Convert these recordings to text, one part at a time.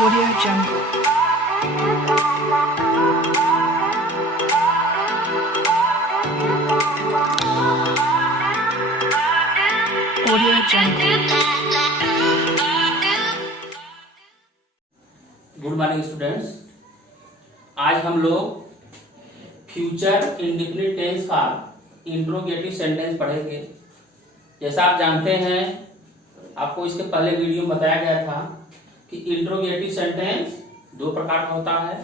Audio Jungle. Audio Jungle. Good morning students. आज हम लोग फ्यूचर इंडेफिनिट टेंस का इंट्रोगेटिव सेंटेंस पढ़ेंगे। जैसा आप जानते हैं, आपको इसके पहले वीडियो में बताया गया था कि इंट्रोगेटिव सेंटेंस दो प्रकार का होता है,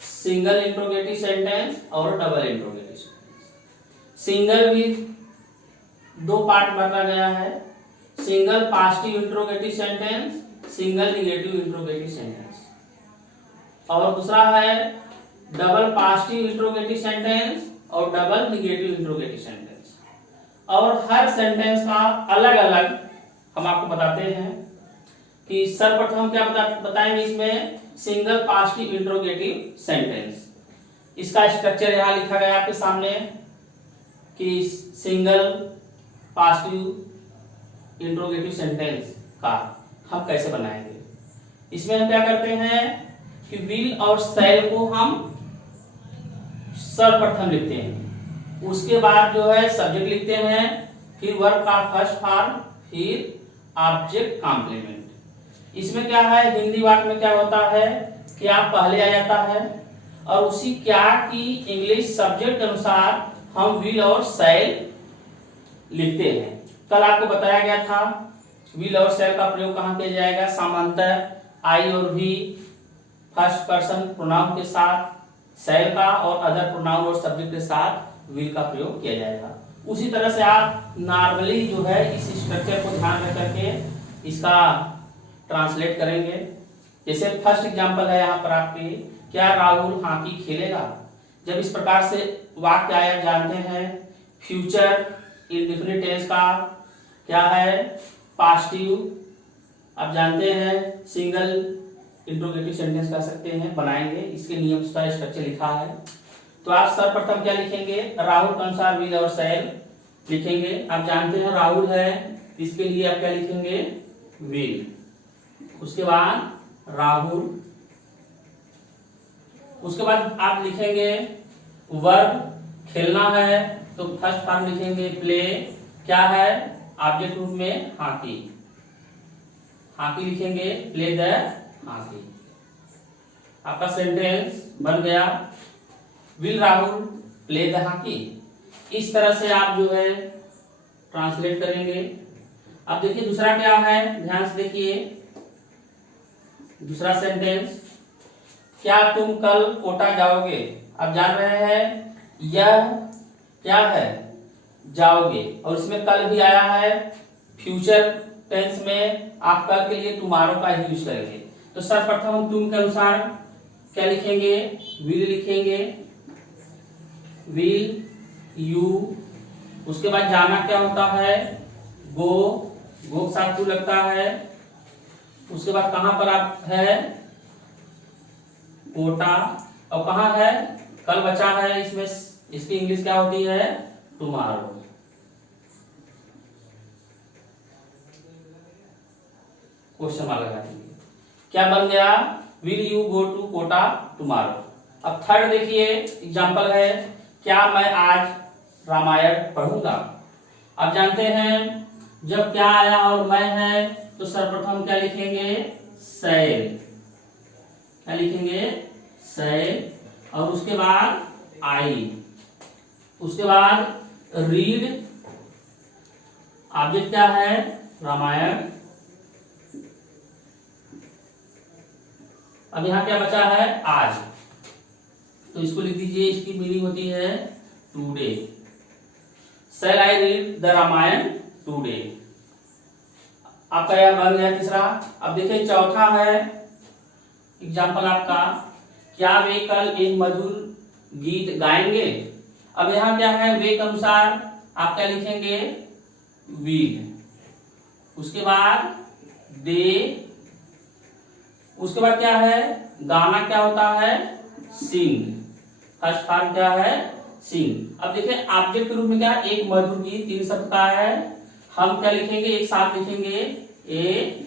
सिंगल इंट्रोगेटिव सेंटेंस और डबल इंट्रोगेटिव सेंटेंस। सिंगल भी दो पार्ट बांटा गया है, single positive interrogative sentence, single negative interrogative sentence, और दूसरा है डबल पॉजिटिव इंट्रोगेटिव सेंटेंस और डबल निगेटिव इंट्रोगेटिव सेंटेंस। और हर सेंटेंस का अलग अलग हम आपको बताते हैं कि सर्वप्रथम क्या बताएंगे इसमें, सिंगल पॉजिटिव इंट्रोगेटिव सेंटेंस। इसका स्ट्रक्चर यहां लिखा गया आपके सामने कि सिंगल पॉजिटिव इंट्रोगेटिव सेंटेंस का हम कैसे बनाएंगे। इसमें हम क्या करते हैं कि विल और शैल को हम सर्वप्रथम लिखते हैं, उसके बाद जो है सब्जेक्ट लिखते हैं, फिर वर्ब का फर्स्ट फॉर्म, फिर ऑब्जेक्ट कॉम्प्लीमेंट। इसमें क्या है, हिंदी वाक्य में क्या होता है, क्या पहले आ जाता है और उसी क्या की इंग्लिश सब्जेक्ट के अनुसार हम विल और शैल लिखते हैं। कल आपको बताया गया था विल और शैल का प्रयोग कहां किया जाएगा, सामान्यतः आई और भी फर्स्ट पर्सन प्रोनाउन के साथ शैल का और अदर प्रोनाउन और सब्जेक्ट के साथ विल का प्रयोग किया जाएगा। उसी तरह से आप नॉर्मली जो है इस स्ट्रक्चर को ध्यान रख करके इसका ट्रांसलेट करेंगे। जैसे फर्स्ट एग्जांपल है यहाँ पर आपके, क्या राहुल हॉकी खेलेगा। जब इस प्रकार से वाक्य आया, जानते हैं फ्यूचर इंडेफिनिट टेंस का क्या है, पॉजिटिव आप जानते हैं, सिंगल इंट्रोगेटिव सेंटेंस कह सकते हैं, बनाएंगे। इसके नियम का स्ट्रक्चर लिखा है। तो आप सर्वप्रथम क्या लिखेंगे, राहुल के अनुसार विल और शैल लिखेंगे। आप जानते हैं राहुल है, इसके लिए आप क्या लिखेंगे, विल। उसके बाद राहुल, उसके बाद आप लिखेंगे वर्ब, खेलना है तो फर्स्ट फॉर्म लिखेंगे प्ले, क्या है ऑब्जेक्ट रूप में हॉकी, हॉकी लिखेंगे, प्ले द हॉकी। आपका सेंटेंस बन गया, will Rahul play the hockey. इस तरह से आप जो है ट्रांसलेट करेंगे। अब देखिए दूसरा क्या है, ध्यान से देखिए दूसरा सेंटेंस, क्या तुम कल कोटा जाओगे। आप जान रहे हैं यह क्या है, जाओगे, और इसमें कल भी आया है। फ्यूचर टेंस में आप कल के लिए टुमारो का ही यूज करेंगे। तो सर्वप्रथम हम तुम के अनुसार क्या लिखेंगे, विल लिखेंगे, विल यू। उसके बाद जाना क्या होता है, गो, गो के साथ टू लगता है। उसके बाद कहां पर आप है, कोटा, और कहां है, कल बचा है, इसमें इसकी इंग्लिश क्या होती है, टुमारो। क्वेश्चन मार्क लगा देंगे। क्या बन गया, will you go to Kota tomorrow. अब थर्ड देखिए एग्जांपल है, क्या मैं आज रामायण पढ़ूंगा। आप जानते हैं जब क्या आया और मैं है तो सर्वप्रथम क्या लिखेंगे, शैल, क्या लिखेंगे, शैल, और उसके बाद आई, उसके बाद रीड, ऑब्जेक्ट क्या है, रामायण। अब यहां क्या बचा है, आज, तो इसको लिख दीजिए, इसकी मीनिंग होती है today. Shall I read the Ramayana today. आपका यह बन गया तीसरा। अब देखिए चौथा है एग्जाम्पल आपका, क्या वे कल एक मधुर गीत गाएंगे। अब यहां क्या है, वे के अनुसार आप क्या लिखेंगे, विल, उसके बाद दे, उसके बाद क्या है, गाना क्या होता है, सिंग, फर्स्ट फॉर्म क्या है, सिंग। अब देखिए ऑब्जेक्ट के रूप में क्या, एक मधुर गीत, तीन शब्द का है, हम क्या लिखेंगे, एक साथ लिखेंगे, ए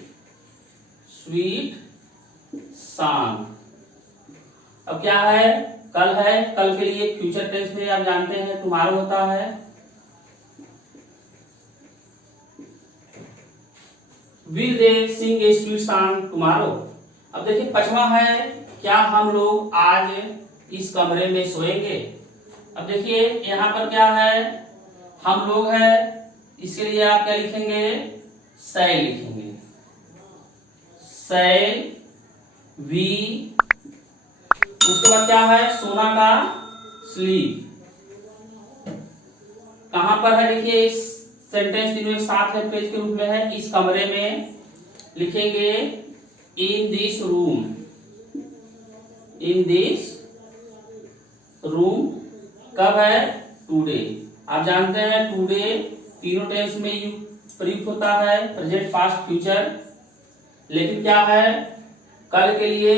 स्वीट सांग। अब क्या है, कल है, कल के लिए फ्यूचर टेंस में आप जानते हैं टुमारो होता है। Will they sing a sweet song tomorrow. अब देखिए पांचवा है, क्या हम लोग आज इस कमरे में सोएंगे। अब देखिए यहाँ पर क्या है, हम लोग है, इसके लिए आप क्या लिखेंगे, शैल लिखेंगे, शैल वी। उसके बाद क्या है, सोना का स्लीप। कहां पर है, देखिए इस सेंटेंस तीनों एक साथ है, पेज के रूप में है। इस कमरे में लिखेंगे in this room, in this room. कब है, टुडे। आप जानते हैं टुडे तीनों टेंस में प्रयुक्त होता है, प्रेजेंट, पास्ट, फ्यूचर। लेकिन क्या है, कल के लिए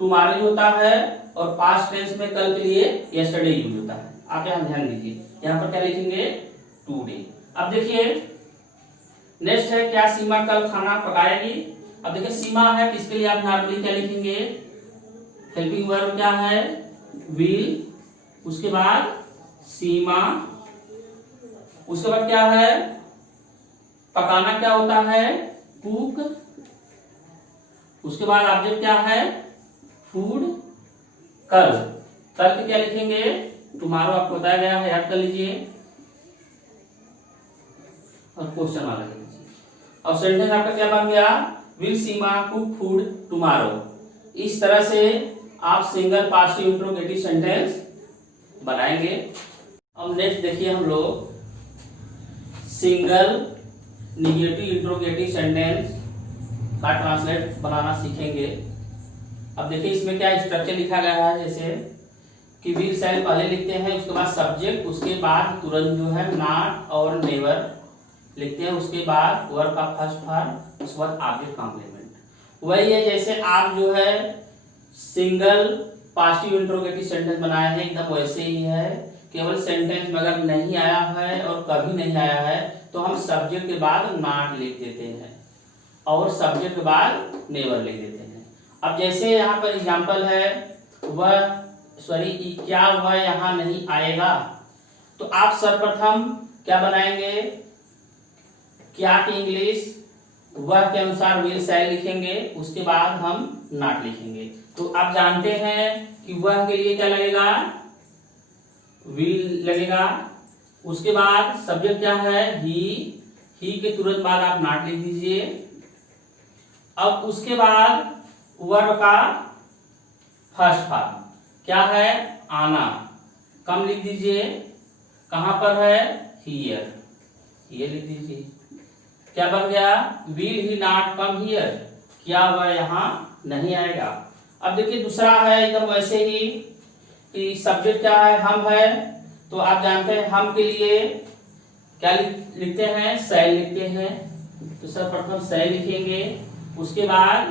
टुमारो होता है और पास्ट टेंस में कल के लिए यस्टरडे यूज होता है। आप यहाँ ध्यान दीजिए, यहाँ पर क्या लिखेंगे, टुडे। अब देखिए नेक्स्ट है, क्या सीमा कल खाना पकाएगी। अब देखिए सीमा है, इसके लिए आप नॉर्मली क्या लिखेंगे, हेल्पिंग वर्ब क्या है, विल। उसके बाद सीमा। उसके बाद क्या है, पकाना क्या होता है, कुक। उसके बाद ऑब्जेक्ट क्या है, फूड। कल, कल के क्या लिखेंगे, टुमारो। आपको बताया गया है, याद कर लीजिए और क्वेश्चन वाला लिख लीजिए। और सेंटेंस आपका क्या बन गया, will Seema cook food tomorrow. इस तरह से आप सिंगल पासिव इंट्रोगेटिव सेंटेंस बनाएंगे। अब नेक्स्ट देखिए हम लोग सिंगल निगेटिव इंट्रोगेटिव सेंटेंस का ट्रांसलेट बनाना सीखेंगे। अब देखिए इसमें क्या स्ट्रक्चर लिखा गया है, जैसे कि विल शैल पहले लिखते हैं, उसके बाद सब्जेक्ट, उसके बाद तुरंत जो है नॉट और नेवर लिखते हैं, उसके बाद वर्ब का फर्स्ट फॉर्म, उसके बाद ऑब्जेक्ट कॉम्प्लीमेंट। वही है जैसे आप जो है सिंगल पासिव इंट्रोगेटिव सेंटेंस बनाए हैं, एकदम वैसे ही है। केवल सेंटेंस में अगर नहीं आया है और कभी नहीं आया है तो हम सब्जेक्ट के बाद नॉट लिख देते हैं और सब्जेक्ट के बाद नेवर लिख देते हैं। अब जैसे यहाँ पर एग्जांपल है, वह क्या वह यहाँ नहीं आएगा, तो आप सर्वप्रथम क्या बनाएंगे, क्या की इंग्लिश वह के अनुसार विल शैल लिखेंगे, उसके बाद हम नॉट लिखेंगे। तो आप जानते हैं कि वह के लिए क्या लगेगा, विल लगेगा। उसके बाद सब्जेक्ट क्या है, ही के तुरंत बाद आप नॉट लिख दीजिए। अब उसके बाद वर्ब का फर्स्ट फॉर्म क्या है, आना, कम लिख दीजिए। कहां पर है, हियर, ये लिख दीजिए। क्या बन गया, will he not come here, क्या वह यहाँ नहीं आएगा। अब देखिए दूसरा है एकदम वैसे ही कि सब्जेक्ट क्या है, हम है, तो आप जानते हैं हम के लिए क्या लिखते हैं, शैल लिखते हैं। तो सर्वप्रथम शैल लिखेंगे, उसके बाद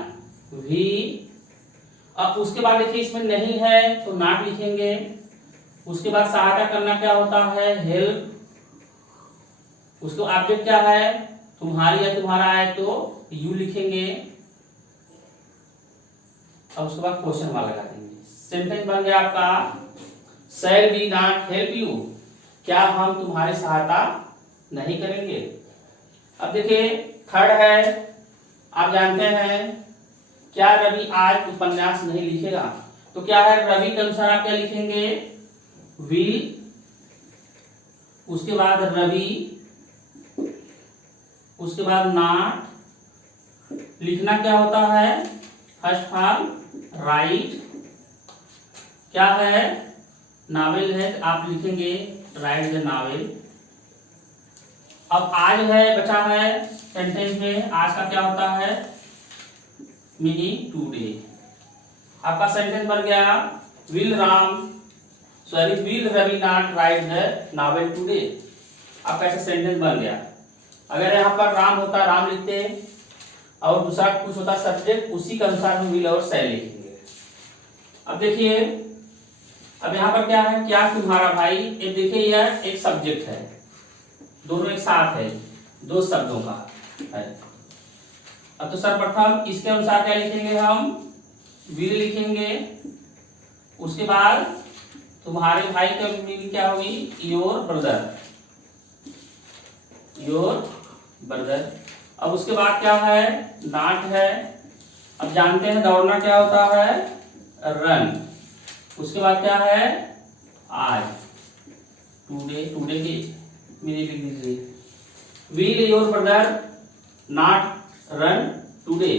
भी। अब उसके बाद देखिए इसमें नहीं है तो नॉट लिखेंगे। उसके बाद सहायता करना क्या होता है, हेल्प। उसको ऑब्जेक्ट क्या है, तुम्हारी या तुम्हारा है तो यू लिखेंगे। अब उसके बाद क्वेश्चन मार्क लगा देंगे। सेंटेंस बन गया आपका, shall we not help you, क्या हम तुम्हारी सहायता नहीं करेंगे। अब देखिए थर्ड है, आप जानते हैं क्या रवि आज उपन्यास नहीं लिखेगा, तो क्या है, रवि के अनुसार आप क्या लिखेंगे, विल। उसके बाद रवि, उसके बाद नॉट। लिखना क्या होता है, फर्स्ट फॉर्म राइट। क्या है, नावल है, आप लिखेंगे राइट द नावल। अब आज है बचा है सेंटेंस में, आज का क्या होता है, मीनिंग टुडे। आपका सेंटेंस बन गया, will Ravi not write the novel today. आपका ऐसा सेंटेंस बन गया। अगर यहाँ पर राम होता, राम लिखते, और दूसरा कुछ होता सब्जेक्ट, उसी के अनुसार हम विल और शैल लिखेंगे। अब देखिए, अब यहाँ पर क्या है, क्या तुम्हारा भाई, ये देखिए यह एक सब्जेक्ट है, दोनों एक साथ है, दो शब्दों का है। अब तो सर्वप्रथम इसके अनुसार क्या लिखेंगे हम, विल लिखेंगे। उसके बाद तुम्हारे भाई का मीनिंग क्या होगी, योर ब्रदर, योर ब्रदर। अब उसके बाद क्या है, नॉट है। अब जानते हैं दौड़ना क्या होता है, रन। उसके बाद क्या है, आज, टुडे, टुडे की मीनिंग लिख दीजिए। Will your brother not run today.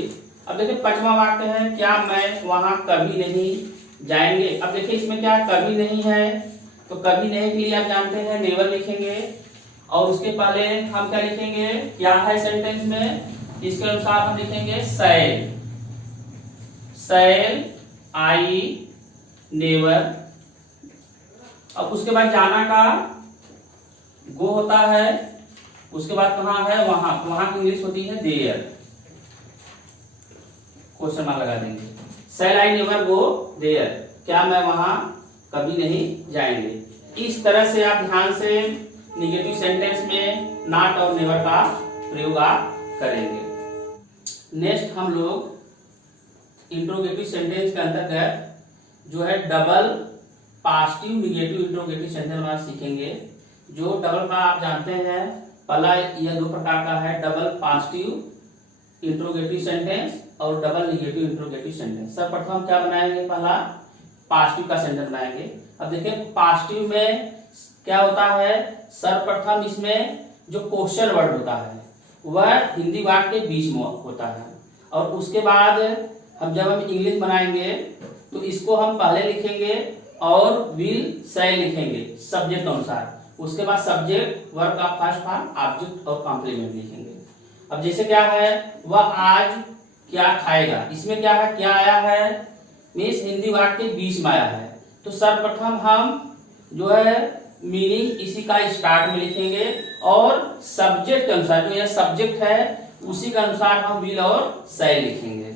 अब देखिए पांचवा वाक्य है, क्या मैं वहां कभी नहीं जाएंगे। अब देखिए इसमें क्या कभी नहीं है, तो कभी नहीं के लिए आप जानते हैं नेवर लिखेंगे। और उसके पहले हम क्या लिखेंगे, क्या है सेंटेंस में, इसके अनुसार हम लिखेंगे शैल, शैल आई नेवर। अब उसके बाद जाना का गो होता है। उसके बाद कहाँ है, वहां, वहां की इंग्लिश होती है देयर, क्वेश्चन मार्क लगा देंगे। शैल आई नेवर गो देयर, क्या मैं वहां कभी नहीं जाएंगे। इस तरह से आप ध्यान से निगेटिव सेंटेंस में नॉट और नेवर का प्रयोग आप करेंगे। नेक्स्ट हम लोग इंट्रोगेटिव सेंटेंस के अंतर्गत जो है double positive negative interrogative sentence में सीखेंगे। जो डबल का आप जानते हैं, पहला यह दो प्रकार का है, डबल पॉजिटिव इंट्रोगेटिव सेंटेंस और डबल निगेटिव इंट्रोगेटिव सेंटेंस। सर्वप्रथम हम क्या बनाएंगे, पहला पॉजिटिव का सेंटेंस बनाएंगे। अब देखिए पॉजिटिव में क्या होता है, सर्वप्रथम इसमें जो क्वेश्चन वर्ड होता है वह हिंदी वाक्य के बीच में होता है। और उसके बाद जब हम इंग्लिश बनाएंगे तो इसको हम पहले लिखेंगे और विल शैल लिखेंगे सब्जेक्ट अनुसार। उसके बाद सब्जेक्ट वर्ब का फर्स्ट फॉर्म ऑब्जेक्ट और कॉम्प्लीमेंट लिखेंगे। अब जैसे क्या है, वह आज क्या खाएगा, इसमें क्या है, क्या आया है, मीन्स हिंदी वाक्य के बीच में आया है। तो सर्वप्रथम हम जो है मीनिंग इसी का स्टार्ट में लिखेंगे और सब्जेक्ट के अनुसार, जो यह सब्जेक्ट है उसी के अनुसार हम विल और शैल लिखेंगे।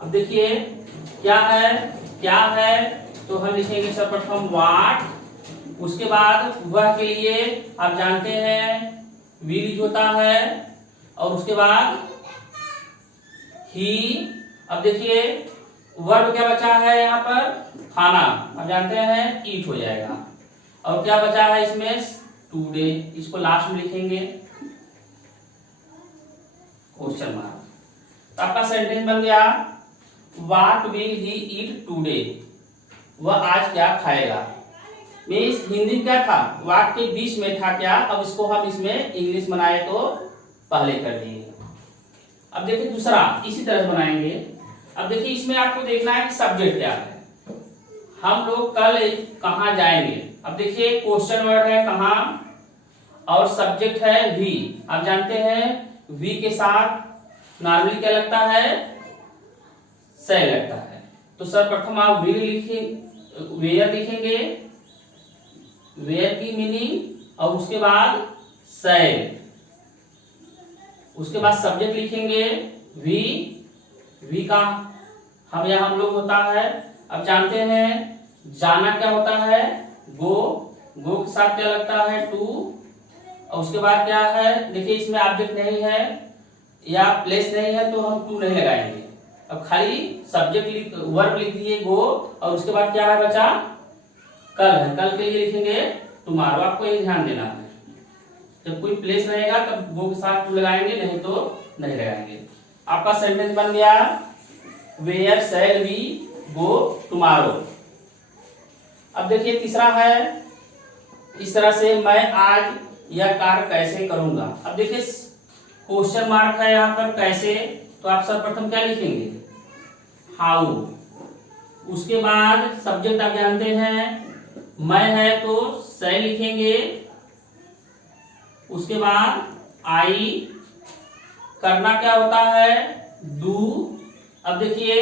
अब देखिए क्या है, क्या है, तो हम लिखेंगे सर्वप्रथम व्हाट। उसके बाद वह के लिए आप जानते हैं विल होता है। और उसके बाद ही। अब देखिए वर्ब क्या बचा है यहाँ पर, खाना, आप जानते हैं ईट हो जाएगा। और क्या बचा है इसमें, टुडे, इसको लास्ट में लिखेंगे क्वेश्चन मार्क। तो आपका सेंटेंस बन गया, what will he eat today, वह आज क्या खाएगा। मीन्स हिंदी में क्या था, वाक्य के बीच में था क्या, अब इसको हम इसमें इंग्लिश बनाए तो पहले कर दिए। अब देखिए दूसरा इसी तरह बनाएंगे। अब देखिए इसमें आपको देखना है कि सब्जेक्ट क्या है, हम लोग कल कहाँ जाएंगे। अब देखिए क्वेश्चन वर्ड है कहाँ और सब्जेक्ट है वी। आप जानते हैं वी के साथ नॉर्मली क्या लगता है, शैल लगता है। तो सर्वप्रथम आप विल लिखेंगे, वेयर लिखेंगे, वेयर की मीनिंग, और उसके बाद शैल। उसके बाद सब्जेक्ट लिखेंगे वी, वी का हम लोग होता है। अब जानते हैं जाना क्या होता है, गो, गो के साथ क्या लगता है, टू। और उसके बाद क्या है, देखिए इसमें ऑब्जेक्ट नहीं है या प्लेस नहीं है तो हम टू नहीं लगाएंगे। अब खाली सब्जेक्ट वर्ब लिख दिए गो, और उसके बाद क्या है बचा, कल है, कल के लिए लिखेंगे टुमारो। आपको ये ध्यान देना है, जब कोई प्लेस रहेगा तब गो के साथ टू लगाएंगे, नहीं तो नहीं लगाएंगे। आपका सेंटेंस बन गया, where shall we go tomorrow. अब देखिए तीसरा है, इस तरह से मैं आज यह कार्य कैसे करूंगा। अब देखिए क्वेश्चन मार्क है यहाँ पर कैसे, तो आप सर्वप्रथम क्या लिखेंगे, हाउ। उसके बाद सब्जेक्ट आप जानते हैं मैं है तो शैल लिखेंगे। उसके बाद आई, करना क्या होता है, डू। अब देखिए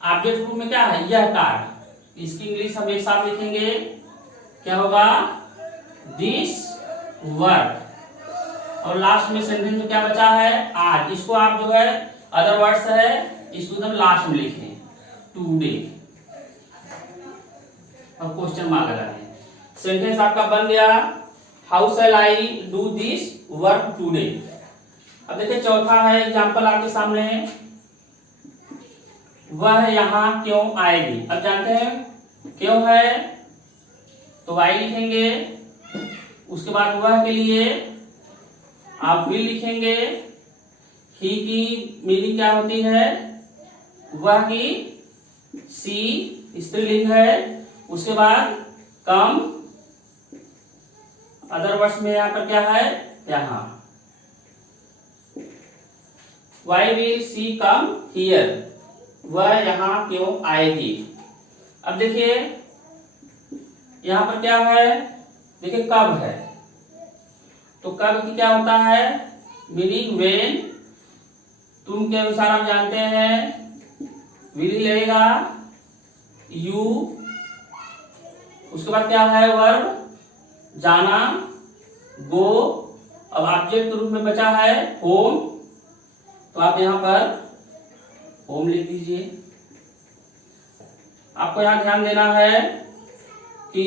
ऑब्जेक्ट ग्रुप में क्या है, यह कार्य, इसकी इंग्लिश हम एक साथ लिखेंगे, क्या होगा, दिस वर्क। और लास्ट में सेंटेंस में क्या बचा है, आज। इसको आप जो है अदर वर्ड्स है इसको एकदम लास्ट में लिखें, टुडे, और क्वेश्चन मार्क लगा दें। सेंटेंस आपका बन गया, how shell I do this work today. अब देखिए चौथा है एग्जांपल आपके सामने, वह यहाँ क्यों आएगी। अब जानते हैं क्यों है तो वाई लिखेंगे, उसके बाद वह के लिए आप विल लिखेंगे। ही की मीनिंग क्या होती है, वह की सी स्त्रीलिंग है। उसके बाद कम, अदर वर्ड्स में यहाँ पर क्या है, यहाँ why will she come here, वह यहाँ क्यों आएगी। अब देखिए यहाँ पर क्या है, देखिए कब है, तो कब की क्या होता है, मीनिंग वेन। तुम के अनुसार आप जानते हैं विल लगेगा, यू, उसके बाद क्या है वर्ब, जाना, गो। अब ऑब्जेक्ट के रूप में बचा है होम, तो आप यहां पर होम लिख दीजिए। आपको यहां ध्यान देना है कि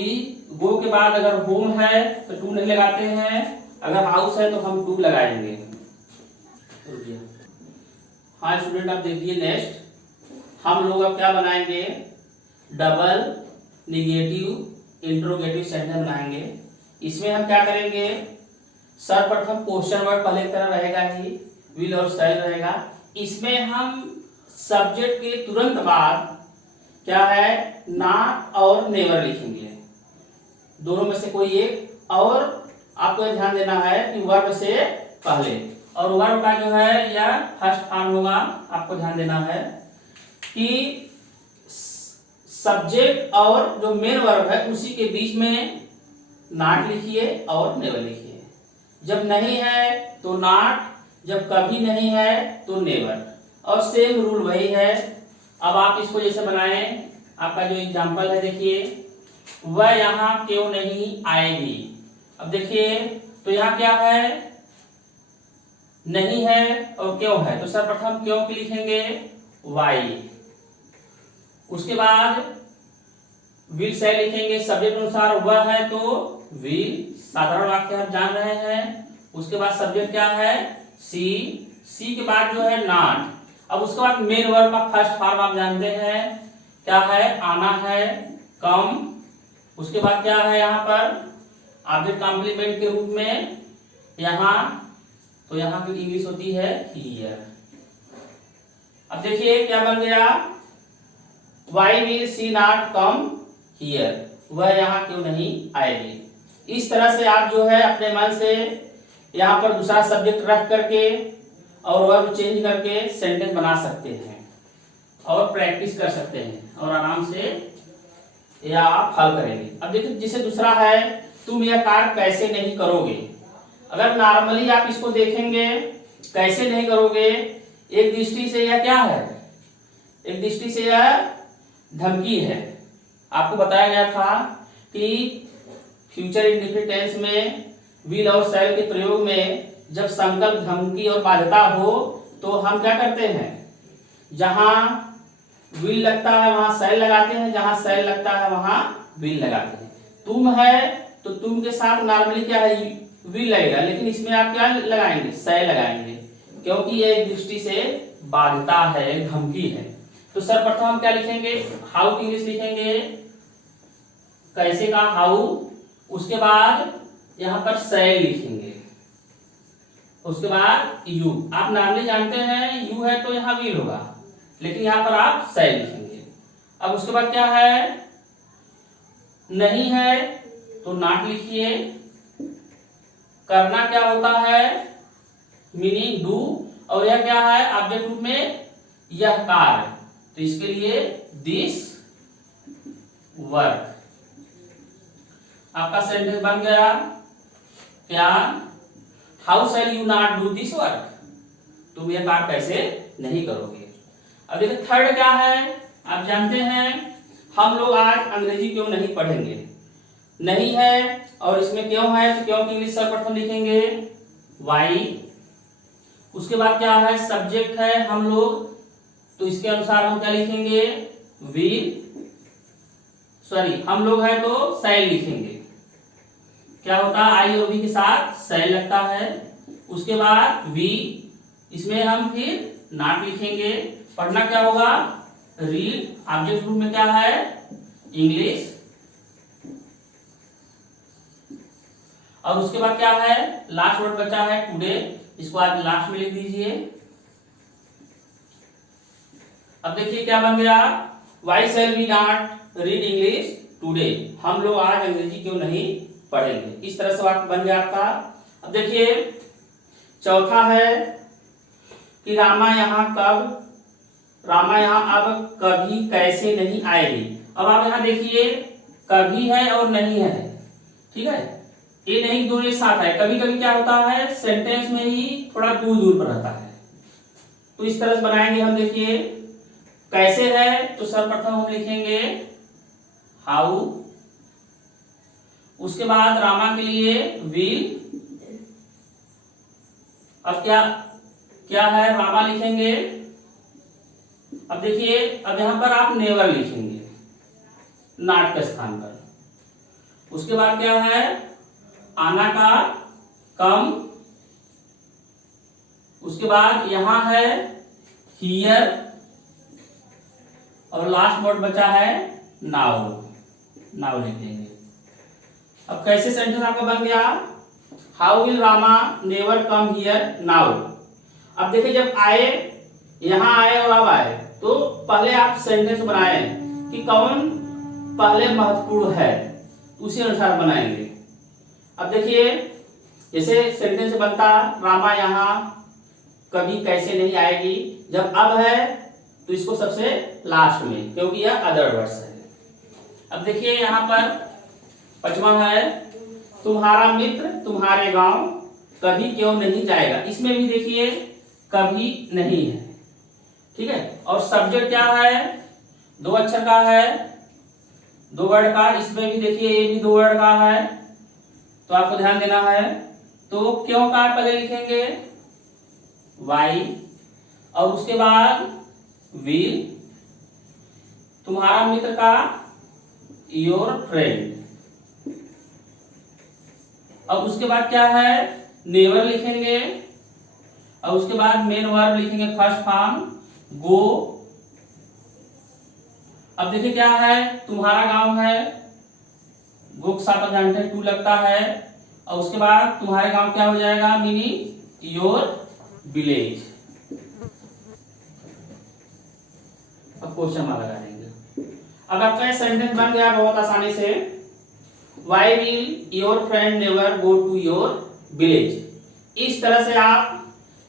गो के बाद अगर होम है तो टू नहीं लगाते हैं, अगर हाउस है तो हम टू लगाएंगे। हाँ स्टूडेंट, आप देखिए नेक्स्ट हम लोग अब क्या बनाएंगे, डबल निगेटिव इंट्रोगेटिव सेंटेंस बनाएंगे। इसमें हम क्या करेंगे, सर्वप्रथम क्वेश्चन वर्ड पहले की तरह रहेगा ही, विल और शैल रहेगा। इसमें हम सब्जेक्ट के तुरंत बाद क्या है, नॉट और नेवर लिखेंगे, दोनों में से कोई एक। और आपको ध्यान देना है कि वर्ब से पहले, और वर्ब का जो है या फर्स्ट फॉर्म होगा, आपको ध्यान देना है कि सब्जेक्ट और जो मेन वर्ब है उसी के बीच में नॉट लिखिए और नेवर लिखिए। जब नहीं है तो नॉट, जब कभी नहीं है तो नेवर, और सेम रूल वही है। अब आप इसको जैसे बनाएं, आपका जो एग्जांपल है देखिए, वह यहाँ क्यों नहीं आएगी। अब देखिए तो यहाँ क्या है, नहीं है और क्यों है, तो सर्वप्रथम क्यों की लिखेंगे वाई, उसके बाद विल से लिखेंगे, सब्जेक्ट अनुसार वह है तो विल, साधारण वाक्य हम जान रहे हैं। उसके बाद सब्जेक्ट क्या है सी, सी के बाद जो है नॉट। अब उसके बाद मेन वर्ब का फर्स्ट फॉर्म आप जानते हैं क्या है, आना है, कम। उसके बाद क्या है यहाँ पर ऑब्जेक्ट कॉम्प्लीमेंट के रूप में यहाँ, तो यहाँ की इंग्लिश होती है हियर। अब देखिए क्या बन गया, why will she not come here, वह यहाँ क्यों नहीं आएगी। इस तरह से आप जो है अपने मन से यहाँ पर दूसरा सब्जेक्ट रख करके और वर्ब चेंज करके सेंटेंस बना सकते हैं और प्रैक्टिस कर सकते हैं और आराम से या आप हल करेंगे। अब देखिए जिसे दूसरा है, तुम यह कार्य कैसे नहीं करोगे। अगर नॉर्मली आप इसको देखेंगे कैसे नहीं करोगे, एक दृष्टि से यह क्या है, एक दृष्टि से यह धमकी है। आपको बताया गया था कि फ्यूचर इंडेफिनिट टेंस में विल और शैल के प्रयोग में जब संकल्प, धमकी और बाध्यता हो तो हम क्या करते हैं, जहां विल लगता है वहां शैल लगाते हैं, जहां शैल लगता है वहां विल लगाते हैं। तुम है तो तुम के साथ नॉर्मली क्या है विल लगेगा, लेकिन इसमें आप क्या लगाएंगे, शैल लगाएंगे, क्योंकि यह एक दृष्टि से बाध्यता है, धमकी है। तो सर्वप्रथम हम क्या लिखेंगे, हाउ की इंग्लिश लिखेंगे, कैसे का हाउ, उसके बाद यहाँ पर शैल लिखेंगे, उसके बाद यू। आप नॉर्मली जानते हैं यू है तो यहाँ विल होगा, लेकिन यहाँ पर आप शैल लिखेंगे। अब उसके बाद क्या है, नहीं है तो नॉट लिखिए। करना क्या होता है, मीनिंग डू, और यह क्या है ऑब्जेक्ट रूप में यह कार्य, तो इसके लिए दिस वर्क। आपका सेंटेंस बन गया क्या, how shall you not do this work, तुम यह कार्य कैसे नहीं करोगे। अब देखिए थर्ड क्या है, आप जानते हैं हम लोग आज अंग्रेजी क्यों नहीं पढ़ेंगे, नहीं है और इसमें क्यों है, तो क्यों की इंग्लिश सर्वप्रथम लिखेंगे वाई। उसके बाद क्या है, सब्जेक्ट है हम लोग, तो इसके अनुसार हम क्या लिखेंगे विल, सॉरी हम लोग है तो शैल लिखेंगे। क्या होता है, आई और वी के साथ शैल लगता है। उसके बाद वी, इसमें हम फिर नॉट लिखेंगे। पढ़ना क्या होगा, रीड ऑब्जेक्ट ग्रुप में क्या है, इंग्लिश। और उसके बाद क्या है, लास्ट वर्ड बचा है टुडे, इसको आप लास्ट में लिख दीजिए। अब देखिए क्या बन गया, why shall we not read English today, हम लोग आज अंग्रेजी क्यों नहीं पढ़ेंगे। इस तरह से वाक्य बन गया आपका। अब देखिए चौथा है कि रामा यहाँ अब कभी कैसे नहीं आएगी। अब आप यहाँ देखिए कभी है और नहीं है, ठीक है, ये नहीं दोनों एक साथ है। कभी कभी क्या होता है, सेंटेंस में ही थोड़ा दूर दूर पर रहता है, तो इस तरह से बनाएंगे हम। देखिए कैसे है, तो सर्वप्रथम हम लिखेंगे हाउ, उसके बाद रामा के लिए विल। अब क्या है, रामा लिखेंगे। अब देखिए अब यहां पर आप नेवर लिखेंगे नॉट के स्थान पर। उसके बाद क्या है, आना का कम। उसके बाद यहां है हियर, और लास्ट वर्ड बचा है नाउ लिख देंगे। अब कैसे सेंटेंस आपका बन गया, how will Rama never come here now. अब देखिए जब आए, यहां आए और अब आए, तो पहले आप सेंटेंस बनाए कि कौन पहले महत्वपूर्ण है, उसी अनुसार बनाएंगे। अब देखिए जैसे सेंटेंस बनता, रामा यहाँ कभी कैसे नहीं आएगी, जब अब है तो इसको सबसे लास्ट में, क्योंकि यह अदर वर्ड्स है। अब देखिए यहाँ पर पांचवा है, तुम्हारा मित्र तुम्हारे गांव कभी क्यों नहीं जाएगा। इसमें भी देखिए कभी नहीं है, ठीक है। और सब्जेक्ट क्या है, दो अक्षर का है, दो वर्ड का। इसमें भी देखिए ये भी दो वर्ड का है, तो आपको ध्यान देना है। तो क्यों का पहले लिखेंगे वाई, और उसके बाद विल। तुम्हारा मित्र का योर फ्रेंड। अब उसके बाद क्या है, नेवर लिखेंगे, और उसके बाद मेन वर्ब लिखेंगे फर्स्ट फॉर्म गो। अब देखिए क्या है, तुम्हारा गांव है, गो के साथ जानते टू लगता है, और उसके बाद तुम्हारे गांव क्या हो जाएगा, मीनिंग योर विलेज। अब क्वेश्चन मार्क लगा देंगे। अब आपका सेंटेंस बन गया बहुत आसानी से, why will your friend never go to your village. इस तरह से आप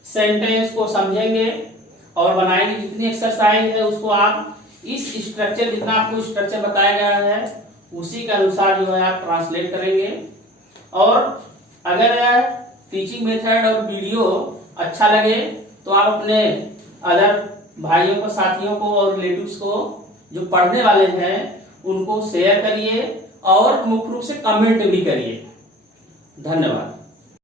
सेंटेंस को समझेंगे और बनाएंगे। जितनी एक्सरसाइज है उसको आप इस स्ट्रक्चर, जितना आपको स्ट्रक्चर बताया गया है उसी के अनुसार जो है आप ट्रांसलेट करेंगे। और अगर टीचिंग मेथड और वीडियो अच्छा लगे तो आप अपने अदर भाइयों को, साथियों को और रिलेटिव्स को जो पढ़ने वाले हैं उनको शेयर करिए, और मुख्य रूप से कमेंट भी करिए। धन्यवाद।